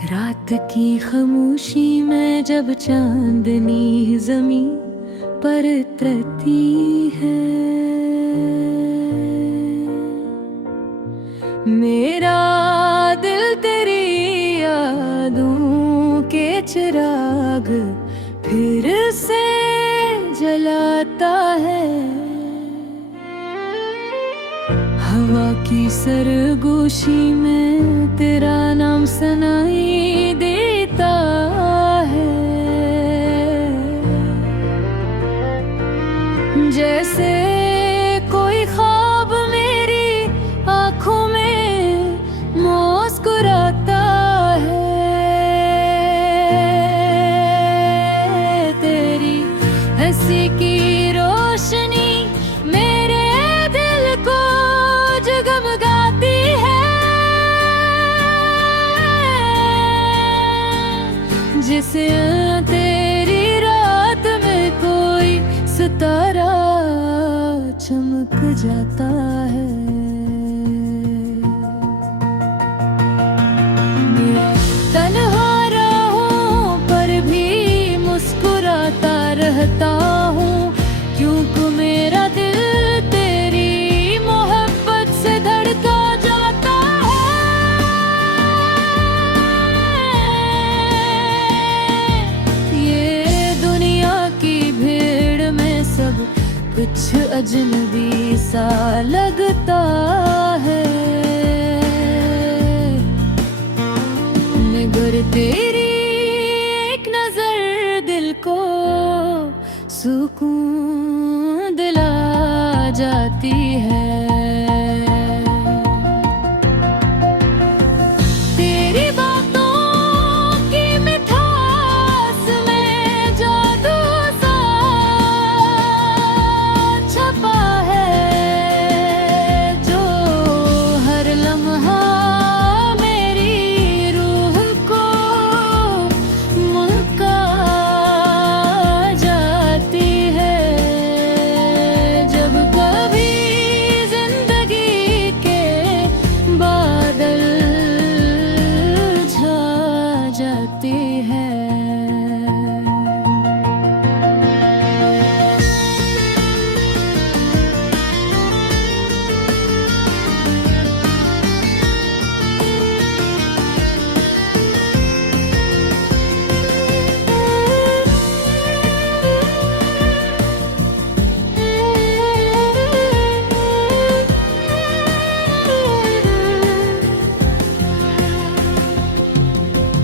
रात की खामोशी में जब चांदनी जमीन पर उतरती है, मेरा दिल तेरी यादों के चिराग फिर से जलाता है। हवा की सरगोशी में तेरा नाम सुनाई देता है, जैसे कोई ख्वाब मेरी आंखों में मुस्कुराता है। तेरी हंसी की रोशनी मेरे दिल को जगमगाती है, जिसे तेरी रात में कोई सितारा चमक जाता है। मैं तन्हा राहों पर भी मुस्कुराता रहता हूँ, क्योंकि मेरा दिल तेरी मोहब्बत से धड़का जाता है। ये दुनिया की भीड़ में सब कुछ अजनबी सा लगता है, मगर तेरी एक नजर दिल को सुकून दिला जाती है। तेरी बातों की मिठास में जादू सा छपा है, जो हर लम्हा मेरी रूह को मुस्का जाती है। जब कभी जिंदगी के बादल छा जाते हैं।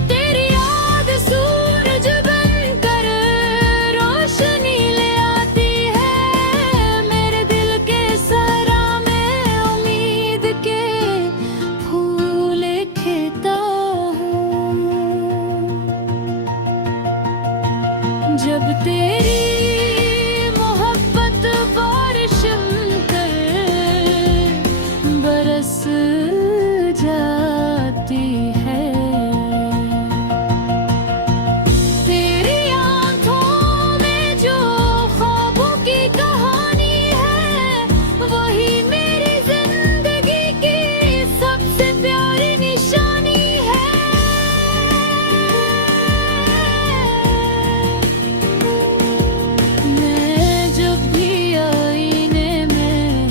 तेरी याद सूरज बनकर रोशनी ले आती है, मेरे दिल के सरा में उम्मीद के फूल खिलता हूँ। जब तेरी मोहब्बत बारिश कर बरस जाती है, तेरी आंखों में जो ख्वाबों की कहानी है, वही मेरी जिंदगी की सबसे प्यारी निशानी है। मैं जब भी आईने में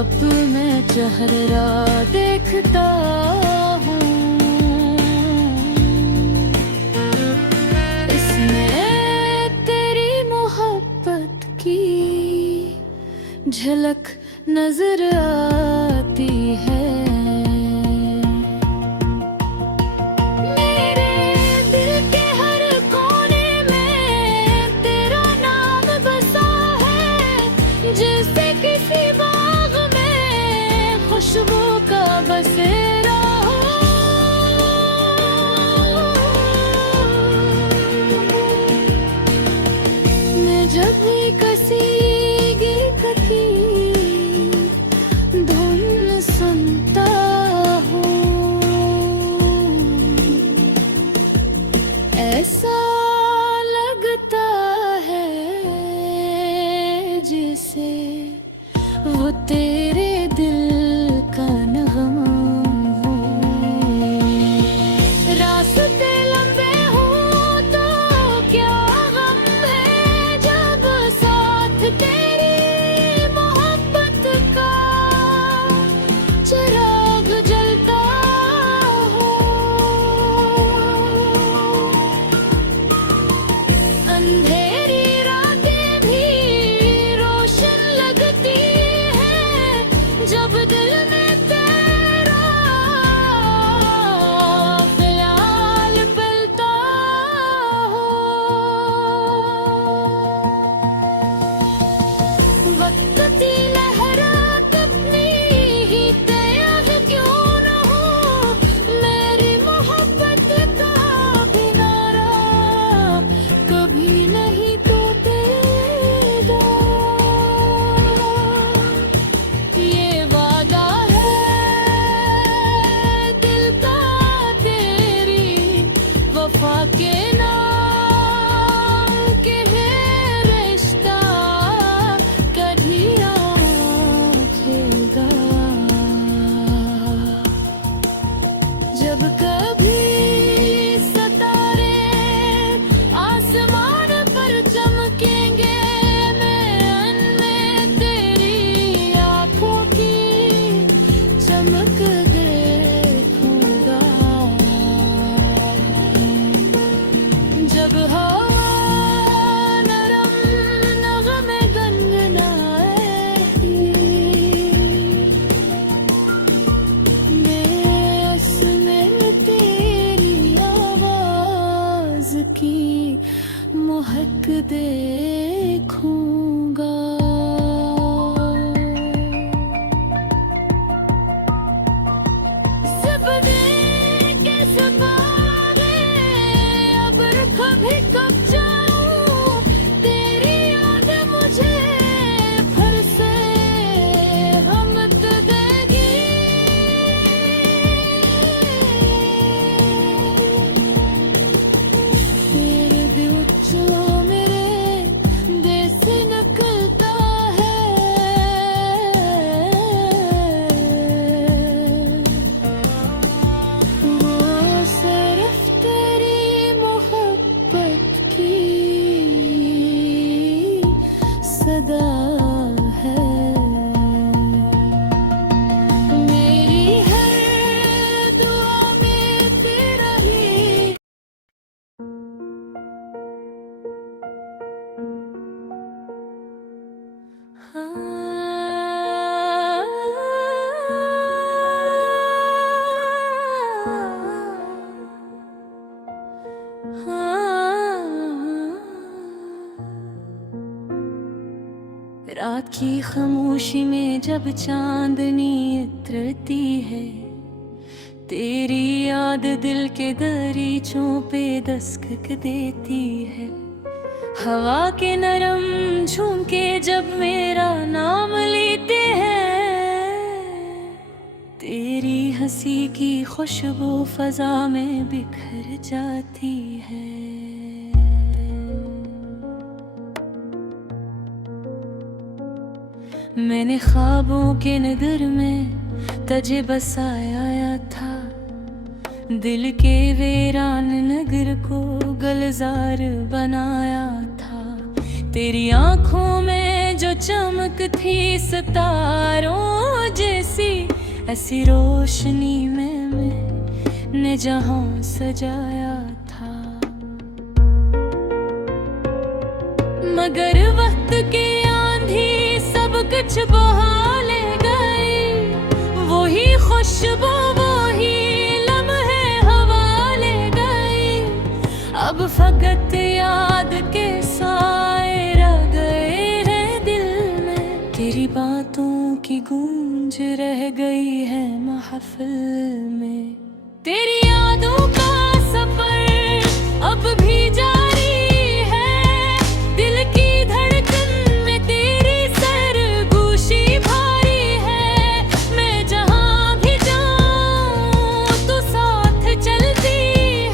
अपना चेहरा देखता हूँ, इसमें तेरी मोहब्बत की झलक नजर आती है। मेरे दिल के हर कोने में तेरा नाम बसा है, जैसे किसी बाग में खुशबू का बसेरा हो। मैं जब भी कसी धुन सुनती के नाम के है रिश्ता कभी आखेगा। जब कभी सितारे आसमान पर चमकेंगे, मैं में तेरी आंखों की चमक देखूंगा। जब हवा नरम नगमे गुनगुनाएगी, मैं उसमें तेरी आवाज की महक देखूंगा। सपने के सफारे अब कभी कब जाऊं, तेरी याद मुझे फिर से हमत देगी। तेरे दिल जो मेरे दिल से निकलता है, वो सिर्फ तेरी मोहब्बत की सदा है। मेरी हर दुआ में तेरा ही रात की खामोशी में जब चांदनी उतरती है, तेरी याद दिल के दरीचों पे दस्तक देती है। हवा के नरम झुमके जब मेरा नाम लेते हैं, तेरी हंसी की खुशबू फजा में बिखर जाती है। मैंने ख्वाबों के नगर में तुझे बसाया था, दिल के वीरान नगर को गुलजार बनाया था। तेरी आंखों में जो चमक थी सितारों जैसी, ऐसी रोशनी में मैंने जहां सजाया था। मगर वक्त की आंधी सब कुछ बहा ले गई, वही खुशबू वही लम्हे हवा ले गई। अब फकत याद के साए रह गए हैं दिल में, तेरी बातों की गूंज रह गई है महफिल में। तेरी यादों का सफर अब भी जारी है, दिल की धड़कन में तेरी सरगोशी भारी है। मैं जहां भी जाऊं तू साथ चलती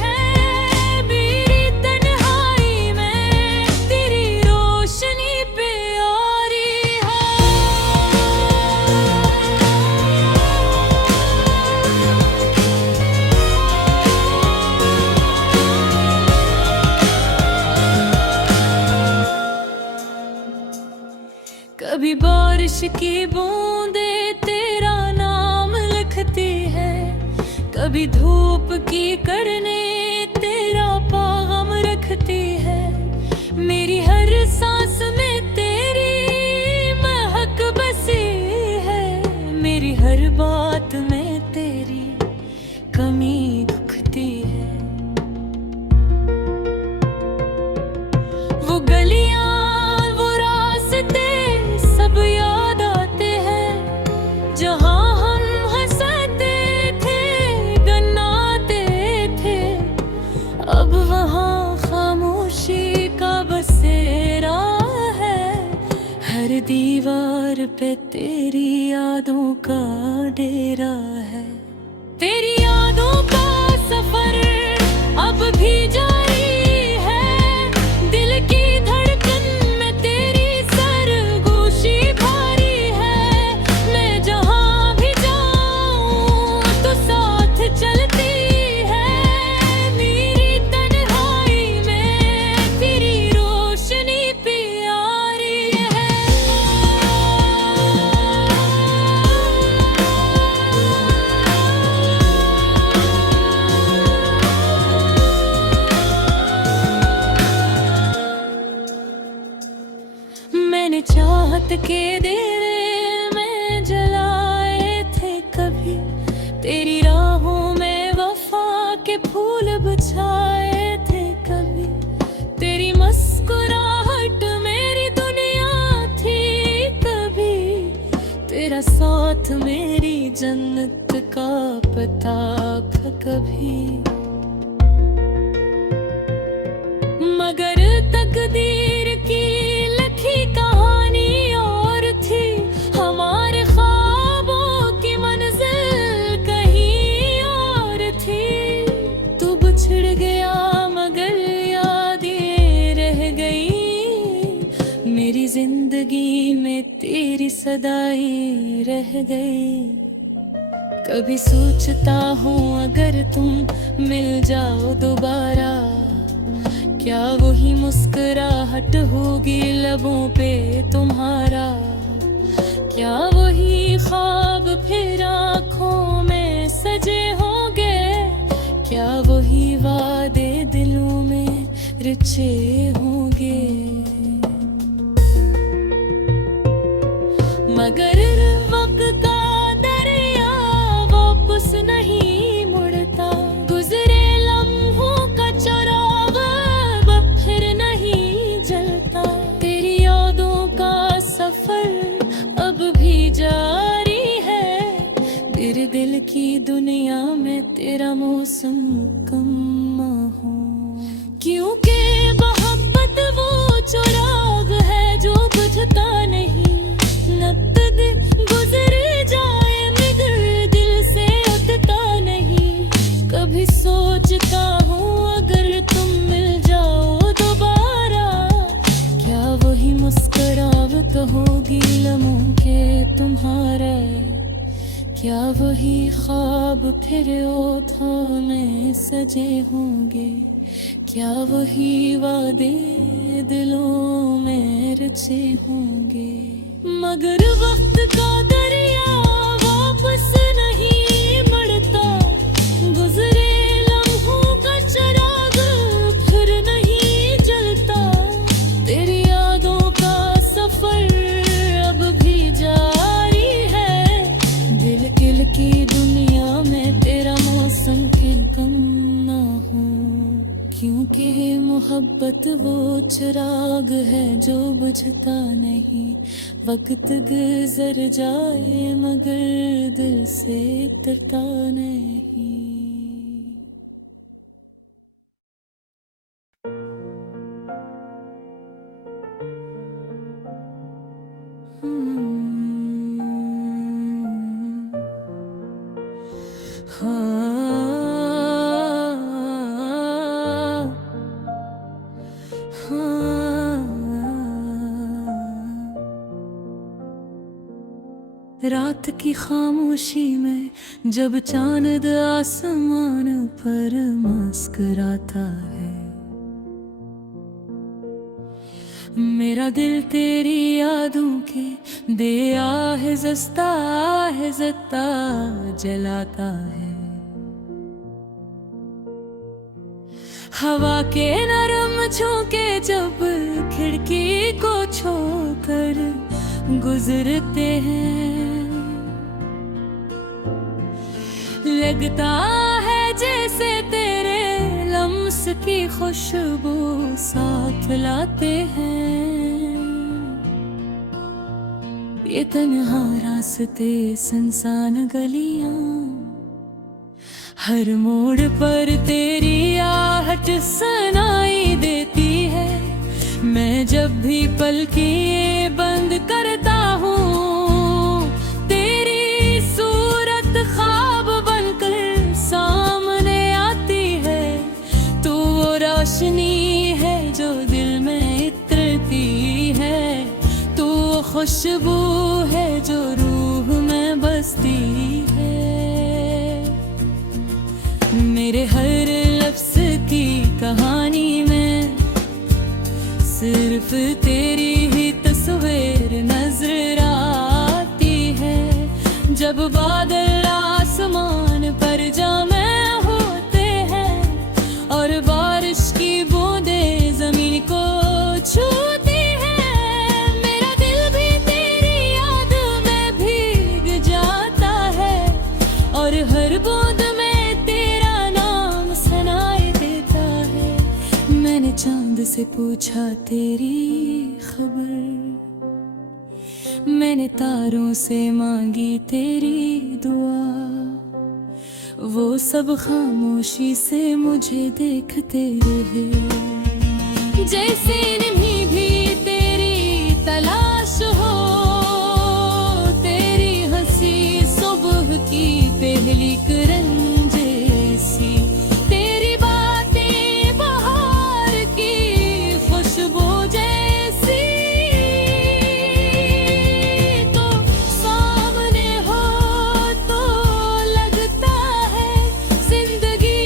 है, मेरी तन्हाई में तेरी रोशनी प्यारी है। कभी बारिश की बूंदे तेरा नाम लिखती है, कभी धूप की करने तेरा पैगाम रखती है। मेरी हर सांस में तेरी महक बसी है, मेरी हर बात में तेरी कमी दुखती है। वो गलियां वो रास्ते सब याद आते हैं, जहां हम हंसते थे गन्नाते थे। अब वहां खामोशी का बसेरा है, हर दीवार पे तेरी यादों का डेरा है। तेरी यादों का सफर अब भी जारी तेरा साथ मेरी जन्नत का पता था कभी, मगर तकदीर की लिखी कहानी और थी। हमारे ख्वाबों की मंजिल कहीं और थी। तू बिछड़ गया मगर यादें रह गई, मेरी जिंदगी में तेरी सदाई रह गई। कभी सोचता हूँ अगर तुम मिल जाओ दोबारा, क्या वही मुस्कुराहट होगी लबों पे तुम्हारा, क्या वही ख्वाब फिर आँखों में सजे होंगे, क्या वही वादे दिलों में रचे होंगे। मगर वक्त का दरिया वापस नहीं मुड़ता, गुजरे लम्हों का चिराग अब फिर नहीं जलता। तेरी यादों का सफर अब भी जारी है, तेरे दिल की दुनिया में तेरा मौसम मुकम्मा हो। क्योंकि मोहब्बत वो चिराग है जो बुझता नहीं, नब्द गुजर जाए मगर दिल से उठता नहीं। कभी सोचता हूँ अगर तुम मिल जाओ दोबारा, क्या वही मुस्कुराहट होगी लम्हों के तुम्हारे, क्या वही ख्वाब फिर ओठों में सजे होंगे, क्या वही वादे दिलों में रचे होंगे। मगर वक्त का दरिया वापस नहीं मुड़ता, गुजरे लम्हों का चिराग फिर नहीं जलता। तेरी यादों का सफर अब भी जारी है, दिल की दुनिया में तेरा मौसम के कम ना हो। क्योंकि मोहब्बत वो चिराग है जो बुझता नहीं, वक्त गुजर जाए मगर दिल से उतरता नहीं। रात की खामोशी में जब चांद आसमान पर मुस्कुराता है, मेरा दिल तेरी यादों के दे जस्ता है जता जलाता है। हवा के नरम झोंके जब खिड़की को छोकर गुजरते हैं, लगता है जैसे तेरे लम्स की खुशबू साथ लाते हैं। ये तन्हा रास्ते सुनसान गलियां, हर मोड़ पर तेरी आहट सुनाई देती है। मैं जब भी पलकें बंद करता हूँ, तेरी सूरत ख्वाब बनकर सामने आती है। तू वो रोशनी है जो दिल में इतरती है, तू वो खुशबू है जो रूह में बसती है। मेरे हर लफ्ज की कहानी में सिर्फ तेरी ही तस्वीर नजर आती है। जब बादल आसमान पर जमे होते हैं और बारिश की बूंदें जमीन को छूती हैं, मेरा दिल भी तेरी याद में भीग जाता है और हर बूंद में तेरा नाम सुनाई देता है। मैंने चांद से पूछा तेरी खबर, मैंने तारों से मांगी तेरी दुआ, वो सब खामोशी से मुझे देखते रहे। जैसे नहीं भी तेरी तलाश हो, तेरी हंसी सुबह की पहली किरण जैसी, तेरी बातें बहार की खुशबू जैसी। तो सामने हो तो लगता है जिंदगी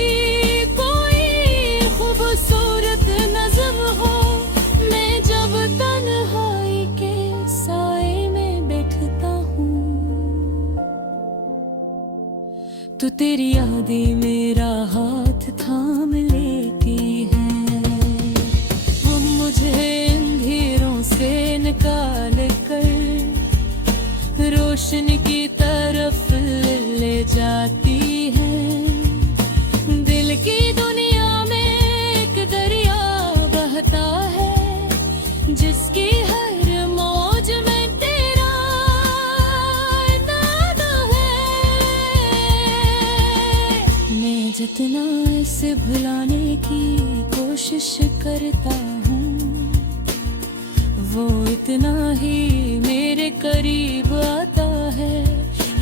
कोई खूबसूरत नज़्म हो। मैं जब तन्हाई के साए में बैठता हूँ, तो तेरी यादें मेरा हाथ थाम लेती हैं। वो मुझे अंधेरों से निकाल कर रोशनी की तरफ ले जाती है। दिल की दुनिया में एक दरिया बहता है, जिसकी हर मौज में तेरा नाद है। मैं जितना इसे भुलाने की कोशिश करता हूँ, वो इतना ही मेरे करीब आता है।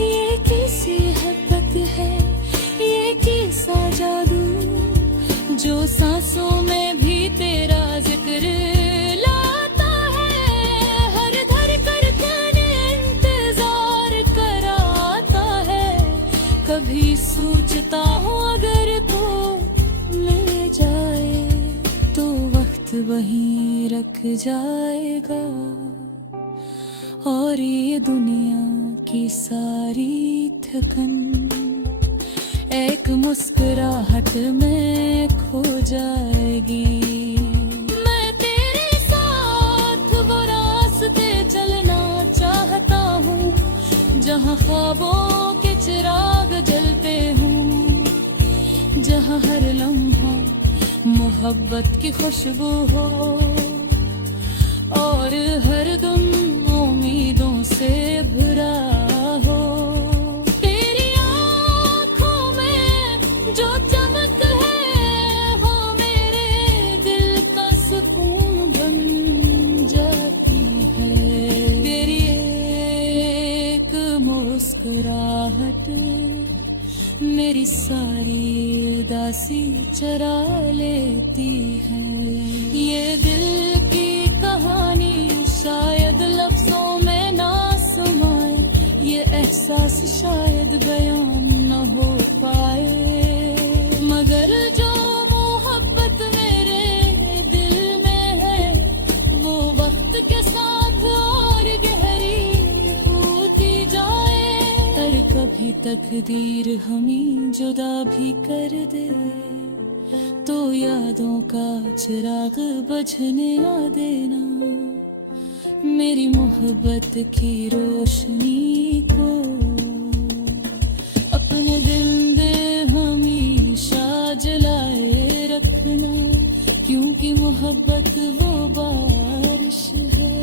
ये किसी हद है, ये किसा जादू, जो सांसों में भी तेरा जिक्र लाता है। हर धड़कन इंतजार कराता है। कभी सोचता हूँ अगर तू मिल जाए तो वक्त वहीं रख जाएगा, और ये दुनिया की सारी थकन एक मुस्कुराहट में खो जाएगी। मैं तेरे साथ वो रास्ते चलना चाहता हूँ, जहाँ ख्वाबों के चिराग जलते हूँ, जहाँ हर लम्हा मोहब्बत की खुशबू हो, और हर दम उम्मीदों से भरा हो। तेरी आँखों में जो चमक है, वो मेरे दिल का सुकून बन जाती है। तेरी एक मुस्कुराहट मेरी सारी उदासी चरा लेती है। ये दिल की कहानी शायद लफ्जों में ना समाए, ये एहसास शायद बयान न हो पाए, मगर जो मोहब्बत मेरे दिल में है, वो वक्त के साथ और गहरी होती जाए। पर कभी तकदीर हमें जुदा भी कर दे, तो यादों का चिराग बुझने आ देना। मेरी मोहब्बत की रोशनी को अपने दिल में हमेशा जलाए रखना, क्योंकि मोहब्बत वो बारिश है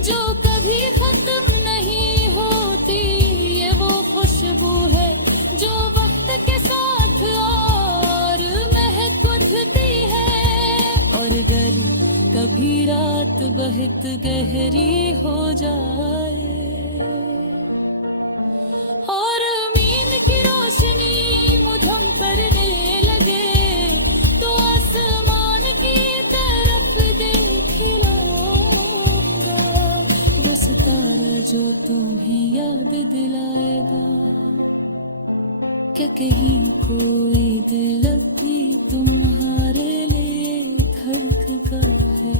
जो कभी खत्म नहीं होती। ये वो खुशबू है जो वक्त के साथ और महक उठती है। और अगर कभी रात बहुत गहरी हो जाए और नींद की रोशनी मुझम करने लगे, तो आसमान की तरफ देख लूंगा, वो सितारा जो तुम्हें याद दिलाएगा। क्या कहीं कोई दिल अब भी तुम्हारे लिए धड़कता है,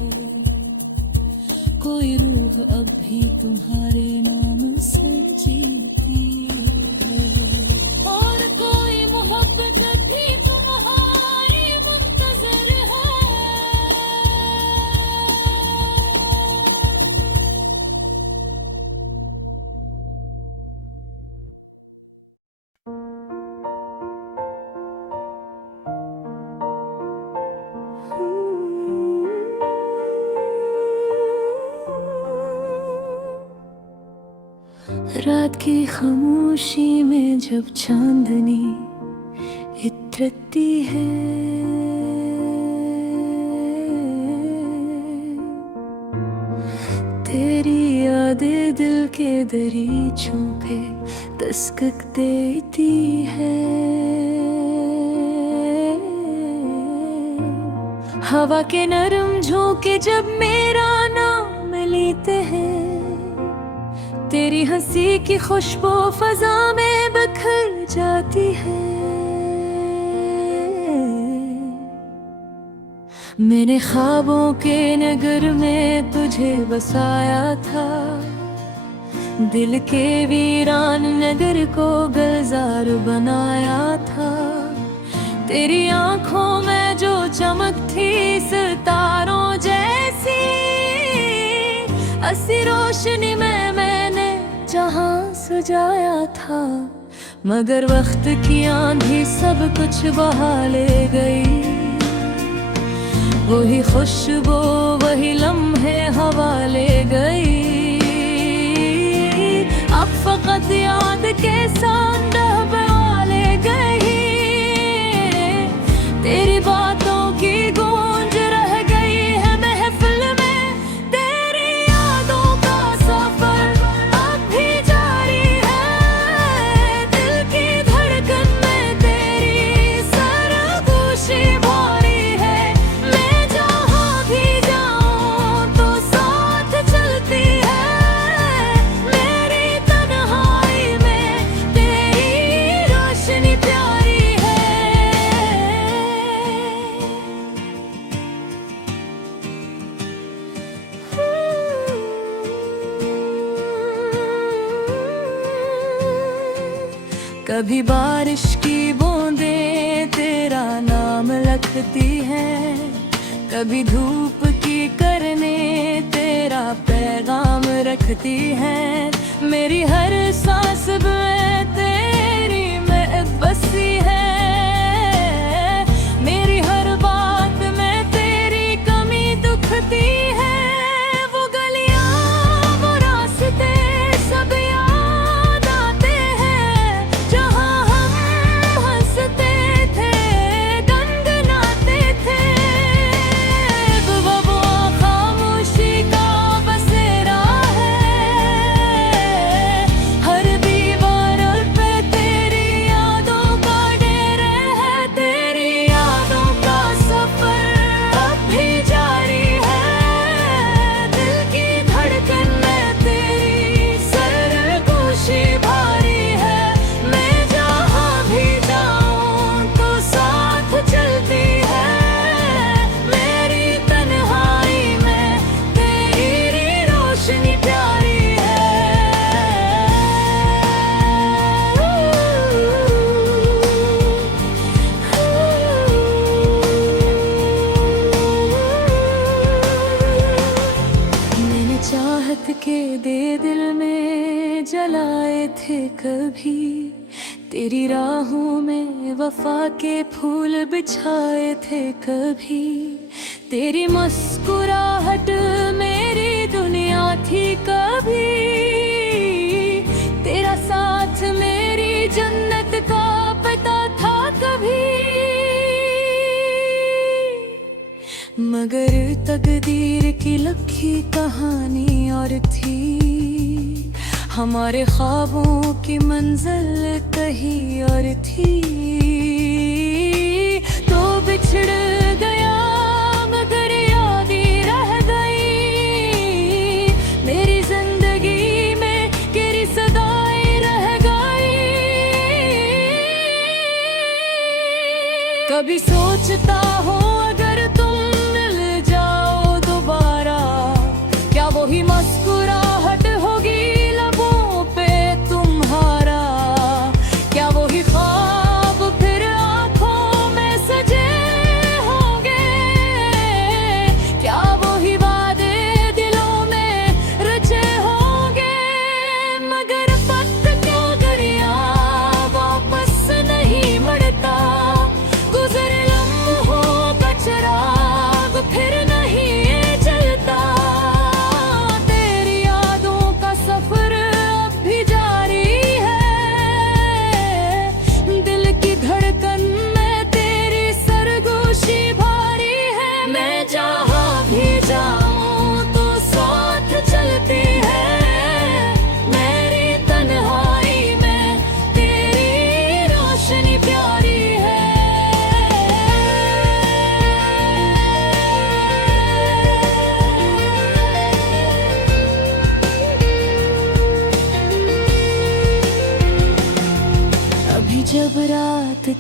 कोई रूह अब भी तुम्हारे नाम से जीती है, और कोई मोहब्बत भी तुम्हारी मुंतज़िर है। रात की खामोशी में जब चांदनी इतरती है, तेरी यादें दिल के दरीचों पे दस्तक देती है। हवा के नरम झोंके जब मेरा नाम लेते हैं, तेरी हंसी की खुशबू फजा में बिखर जाती है। मैंने ख्वाबों के नगर में तुझे बसाया था, दिल के वीरान नगर को गुलजार बनाया था। तेरी आंखों में जो चमक थी सितारों जैसी, अस्सी रोशनी में मैंने जहां सजाया था। मगर वक्त की आंधी सब कुछ बहा ले गई, वही खुशबू वही लम्हे हवा ले गई। अब फकत याद के सांडह बहा ले गई, तेरी बातों की गूंज रह गई है महफिल में। तेरी यादों का सफर अब भी जारी है, दिल की धड़कन में तेरी सरगोशी भारी है। मैं जहाँ भी जाऊँ तो साथ चलती है, मेरी तन्हाई में तेरी रोशनी प्यारी है। कभी बारिश की बूंदें तेरा नाम लिखती हैं, कभी धूप की किरणें तेरा पैगाम रखती हैं। मेरी हर सांस में तेरी महक बसी है, मेरी हर बात में तेरी कमी दुखती है। वो गलियां वो रास्ते सब याद आते हैं, जहाँ हम हंसते थे गुनगुनाते थे। वो खामोशी का बसेरा है, हर दीवार पे तेरी यादों का डेरा है। तेरी यादों का सफर अब भी जारी है, दिल की धड़कन में तेरी सरगोशी भारी है। मैं जहाँ भी जाऊँ तो साथ चलती है, मेरी तन्हाई में तेरी रोशनी प्यारी मैंने चाहत के दे दिल में जलाए थे कभी, तेरी राहों में वफा के फूल बिछाए थे कभी। तेरी मुस्कुराहट मेरी दुनिया थी कभी, तेरा साथ मेरी जन्नत का पता था कभी। मगर तकदीर की लिखी कहानी और थी, हमारे ख्वाबों की मंजिल कहीं और थी। तो बिछड़ गया मगर याद ही रह गई, मेरी जिंदगी में तेरी सदाएं रह गई। कभी सोचता हूँ अगर तुम मिल जाओ दोबारा, क्या वही मुस्कुराहट होगी लबों पे तुम्हारा, क्या वही ख्वाब फिर आंखों में सजे होंगे, क्या वही वादे दिलों में रचे होंगे। मगर वक्त क्यों गरिया वापस नहीं मुड़ता, गुजरे लम्हों का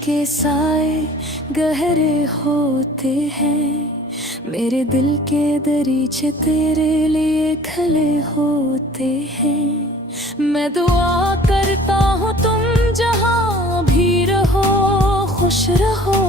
के साए गहरे होते हैं, मेरे दिल के दरीचे तेरे लिए खले होते हैं। मैं दुआ करता हूँ तुम जहाँ भी रहो खुश रहो।